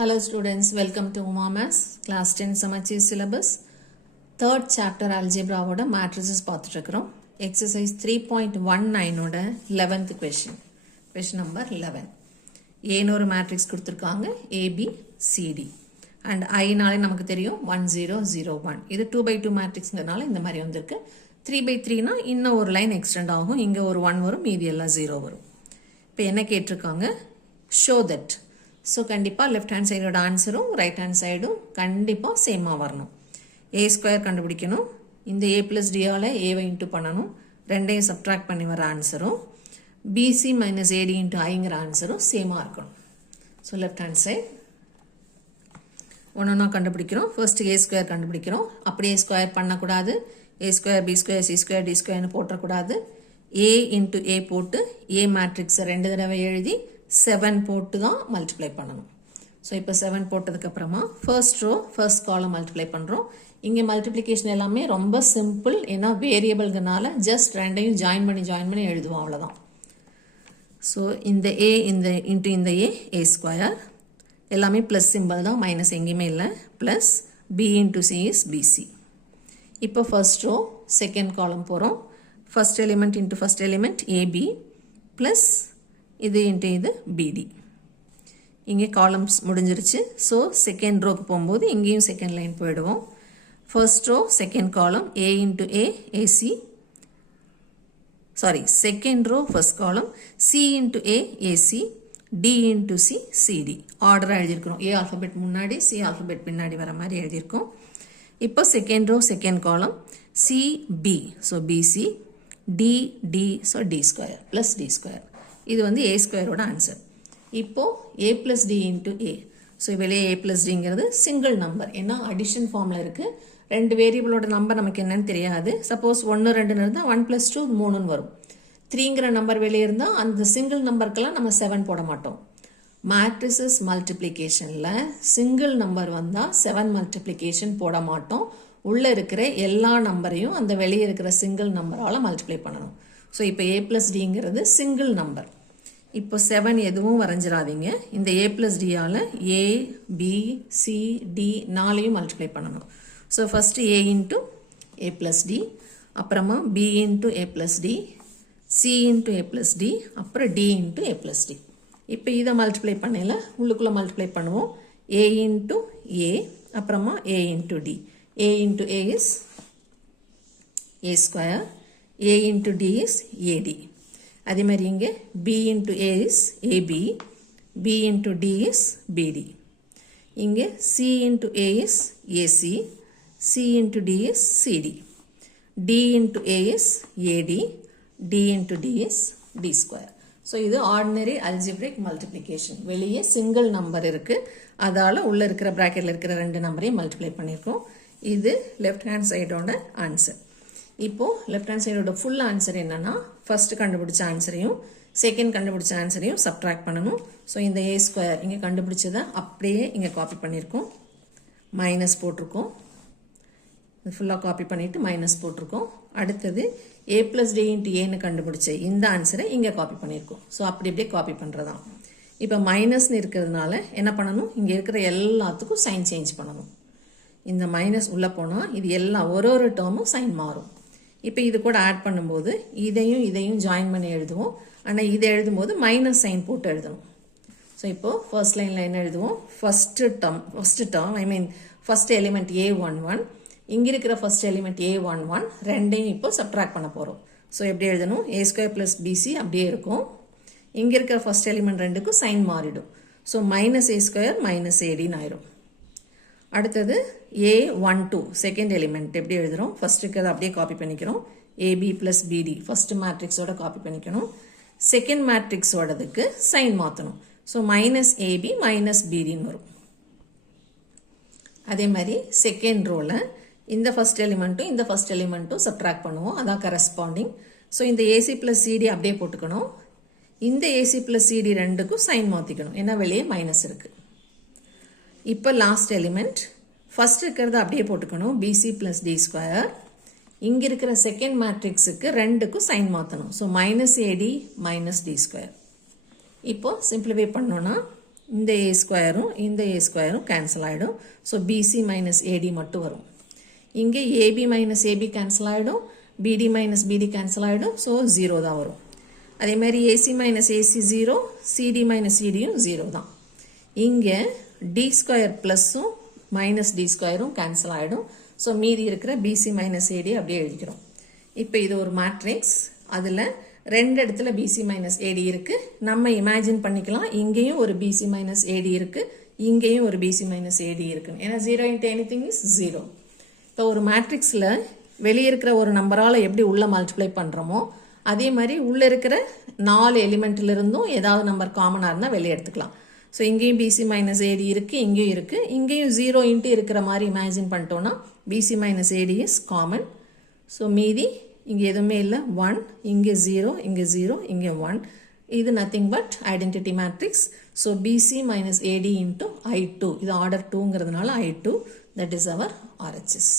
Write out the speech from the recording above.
Hello students, welcome to Uma Maths, class 10 Samacheer syllabus, 3rd chapter Algebra oda Matrices பார்த்துட்டுருக்கிறோம். Exercise 3.19 oda 11th question, question number 11. A ஒரு matrix கொடுத்திருக்காங்க, A, B, C, D. And I நாளே நமக்கு தெரியும் 1, 0, 0, 1. இது 2 by 2 matrixங்கனால இந்த மாதிரி வந்திருக்கு. 3 by 3 நா இன்னும் ஒரு லைன் extend ஆகும், இங்க ஒரு 1 வரும், மீதி எல்லாம் 0 வரும். இப்போ என்ன கேட்டிருக்காங்க? Show that. So, கண்டிப்பா left hand side ஓட ஆன்சரும் right hand side கண்டிப்பா சேமா வரணும். A square கண்டுபிடிக்கணும். இந்த A plus D ஆல A வை இன்டு பண்ணணும். ரெண்டையும் subtract பண்ணி வர ஆன்சரும் BC minus AD into Iங்கிற ஆன்சரும் சேமா இருக்கணும். So, left hand side ஒன்னொன்னா கண்டுபிடிக்கிறோம். First A square கண்டுபிடிக்கிறோம். அப்படியே ஸ்கொயர் பண்ணக்கூடாது. A square, B square, C square, D square போட்டக்கூடாது. A into A போட்டு A matrix ரெண்டு தடவை எழுதி 7 போட்டு தான் மல்டிப்ளை பண்ணணும். ஸோ இப்போ 7 போட்டதுக்கு அப்புறமா first row first column multiply பண்ணுறோம். இங்கே மல்டிப்ளிகேஷன் எல்லாமே ரொம்ப சிம்பிள், ஏன்னா வேரியபிள்கனால ஜஸ்ட் ரெண்டையும் ஜாயின் பண்ணி எழுதுவோம், அவ்வளோதான். ஸோ இந்த ஏ இந்த ஏ ஸ்கொயர் எல்லாமே ப்ளஸ் சிம்பிள் தான், மைனஸ் எங்கேயுமே இல்லை. Plus B into C is BC. இப்போ ஃபர்ஸ்ட் ரோ செகண்ட் காலம் போகிறோம். First element into first element AB plus இது இன்ட்டு இது பிடி. இங்கே காலம்ஸ் முடிஞ்சிருச்சு. ஸோ செகண்ட் ரோக்கு போகும்போது இங்கேயும் செகண்ட் லைன் போயிடுவோம். First row second column A into A AC, sorry second row first column C into A AC, D into C CD. ஆர்டராக எழுதியிருக்கிறோம். ஏ ஆல்ஃபபெட் முன்னாடி சி ஆல்ஃபபெட் பின்னாடி வர மாதிரி எழுதியிருக்கோம். இப்போ second row second column CB, so BC, D so D square plus D square. இது வந்து ஏ ஸ்கொயரோட ஆன்சர். இப்போ A plus D into A. So வெளியே ஏ பிளஸ் டிங்கிறது சிங்கிள் நம்பர், ஏன்னா அடிஷன் ஃபார்மில் இருக்குது. ரெண்டு வேரியபிளோட நம்பர் நமக்கு என்னன்னு தெரியாது. சப்போஸ் 1 2 இருந்தால் 1 + 2 3 வரும். 3ங்கிற நம்பர் வெளியே இருந்தால் அந்த சிங்கிள் நம்பருக்கெல்லாம் நம்ம 7 போட மாட்டோம். மேட்ரிசஸ் மல்டிப்ளிகேஷனில் சிங்கிள் நம்பர் வந்தால் 7 மல்டிப்ளிகேஷன் போட மாட்டோம். உள்ளே இருக்கிற எல்லா நம்பரையும் அந்த வெளியே இருக்கிற சிங்கிள் நம்பரால் மல்டிப்ளை பண்ணணும். ஸோ இப்போ ஏ பிளஸ் டிங்கிறது சிங்கிள் நம்பர். இப்போ 7 எதுவும் வரைஞ்சிடாதீங்க. இந்த ஏ பிளஸ் டியால் ஏ பி சி டி 4ஐயும் மல்டிப்ளை பண்ணணும். So first A into A plus D, அப்புறமா பி இன்ட்டு ஏ பிளஸ் டி, சி இன்ட்டு ஏ பிளஸ் டி, அப்புறம் டி இன்ட்டு ஏ பிளஸ் டி. இப்போ இதை மல்டிப்ளை பண்ணல உள்ளுக்குள்ளே மல்டிப்ளை பண்ணுவோம். ஏ இன்ட்டு ஏ, அப்புறமா A into D. A into A is A square, A into D is AD. அதே மாதிரி இங்கே B into A is AB, B into D is BD. இங்கே C into A is AC, C into D is CD. D into A is AD, D into D is D square. So இது ordinary algebraic multiplication. வெளியே single number இருக்குது, அதால் உள்ளே இருக்கிற ப்ராக்கெட்டில் இருக்கிற ரெண்டு நம்பரையும் மல்டிப்ளை பண்ணியிருக்கோம். இது லெஃப்ட் ஹேண்ட் சைடோட ஆன்சர். இப்போ லெஃப்ட் ஹேண்ட் சைடோட ஃபுல் ஆன்சர் என்னன்னா, ஃபர்ஸ்ட் கண்டுபிடிச்ச ஆன்சரையும் செகண்ட் கண்டுபிடிச்ச ஆன்சரையும் சப்ட்ராக்ட் பண்ணணும். ஸோ இந்த ஏ ஸ்கொயர் இங்கே கண்டுபிடிச்சதை அப்படியே இங்கே காப்பி பண்ணியிருக்கோம், மைனஸ் போட்டிருக்கோம். இது ஃபுல்லாக காப்பி பண்ணிவிட்டு மைனஸ் போட்டிருக்கோம். அடுத்தது ஏ பிளஸ் டி இன்ட்டு ஏன்னு கண்டுபிடிச்ச இந்த ஆன்சரை இங்கே காப்பி பண்ணியிருக்கோம். ஸோ அப்படி இப்படியே காப்பி பண்ணுறதான். இப்போ மைனஸ்னு இருக்கிறதுனால என்ன பண்ணணும், இங்கே இருக்கிற எல்லாத்துக்கும் சைன் சேஞ்ச் பண்ணணும். இந்த மைனஸ் உள்ளே போனால் இது எல்லாம் ஒரு டேர்மும் சைன் மாறும். இப்போ இது கூட ஆட் பண்ணும்போது இதையும் ஜாயின் பண்ணி எழுதுவோம். ஆனால் இதை எழுதும்போது மைனஸ் சைன் போட்டு எழுதணும். ஸோ இப்போது ஃபர்ஸ்ட் லைனில் என்ன எழுதுவோம், ஃபர்ஸ்ட் டேர்ம் ஐ மீன் ஃபர்ஸ்ட் எலிமெண்ட் A11, இங்கே இருக்கிற ஃபர்ஸ்ட் எலிமெண்ட் A11 ரெண்டையும் இப்போ சப்ட்ராக்ட் பண்ண போகிறோம். ஸோ எப்படி எழுதணும், A ஸ்கொயர் ப்ளஸ் பிசி அப்படியே இருக்கும். இங்கே இருக்கிற ஃபர்ஸ்ட் எலிமெண்ட் ரெண்டுக்கும் சைன் மாறிடும். So minus A square minus ADன்னு ஆயிரும். அடுத்தது A12 செகண்ட் எலிமெண்ட் எப்படி எழுதுகிறோம், ஃபர்ஸ்ட் இருக்கிறத அப்படியே காப்பி பண்ணிக்கிறோம். AB ப்ளஸ் பிடி ஃபர்ஸ்ட் மேட்ரிக்ஸோட காப்பி பண்ணிக்கணும். செகண்ட் மேட்ரிக்ஸோடதுக்கு சைன் மாற்றணும். ஸோ மைனஸ் ஏபி மைனஸ் பிடின்னு வரும். அதே மாதிரி செகண்ட் ரோவில் இந்த ஃபர்ஸ்ட் எலிமெண்ட்டும் சப்ட்ராக்ட் பண்ணுவோம், அதான் கரஸ்பாண்டிங். ஸோ இந்த ஏசி ப்ளஸ் சிடி அப்படியே போட்டுக்கணும். இந்த ஏசி ப்ளஸ் சிடி ரெண்டுக்கும் சைன் மாற்றிக்கணும், ஏன்னா வெளியே மைனஸ் இருக்குது. இப்போ லாஸ்ட் எலிமெண்ட் ஃபர்ஸ்ட் இருக்கிறத அப்படியே போட்டுக்கணும், பிசி பிளஸ் டி ஸ்கொயர். இங்கே இருக்கிற செகண்ட் மேட்ரிக்ஸுக்கு ரெண்டுக்கும் சைன் மாற்றணும். So minus AD minus D square. இப்போ சிம்பிளிஃபை பண்ணோன்னா இந்த a ஸ்கொயரும் இந்த a ஸ்கொயரும் கேன்சல் ஆகிடும். ஸோ BC மைனஸ் AD மட்டும் வரும். இங்கே AB மைனஸ் AB கேன்சல் ஆகிடும், BD மைனஸ் BD கேன்சல் ஆகிடும். ஸோ 0 தான் வரும். அதே மாதிரி AC minus AC 0, CD minus CDயும் 0 தான். இங்கே D ஸ்கொயர் ப்ளஸ்ஸும் மைனஸ் D ஸ்கொயரும் கேன்சல் ஆகிடும். ஸோ மீதி இருக்கிற BC மைனஸ் AD அப்படியே எழுதிக்கிறோம். இப்போ இது ஒரு மேட்ரிக்ஸ். அதில் ரெண்டு இடத்துல BC மைனஸ் AD இருக்கு. நம்ம இமேஜின் பண்ணிக்கலாம் இங்கேயும் ஒரு BC மைனஸ் AD இருக்கு, இங்கேயும் ஒரு BC மைனஸ் AD இருக்கு. ஏன்னா 0 into anything is 0. இப்போ ஒரு மேட்ரிக்ஸில் வெளியே இருக்கிற ஒரு நம்பரால் எப்படி உள்ள மல்டிப்ளை பண்ணுறோமோ அதே மாதிரி உள்ளே இருக்கிற 4 எலிமெண்ட்ல இருந்தும் ஏதாவது நம்பர் காமனாக இருந்தால் வெளியே எடுத்துக்கலாம். ஸோ இங்கேயும் BC மைனஸ் AD இருக்கு, இங்கேயும் இருக்கு. இங்கேயும் 0 இன்ட்டு இருக்கிற மாதிரி இமேஜின் பண்ணிட்டோம்னா BC minus AD is common. So மீதி இங்கே எதுவுமே இல்லை, 1, இங்கே 0, இங்கே 0, இங்கே 1. இது nothing but identity matrix. So BC minus AD into I2, இது ஆர்டர் 2ங்கிறதுனால I2, that is our RHS.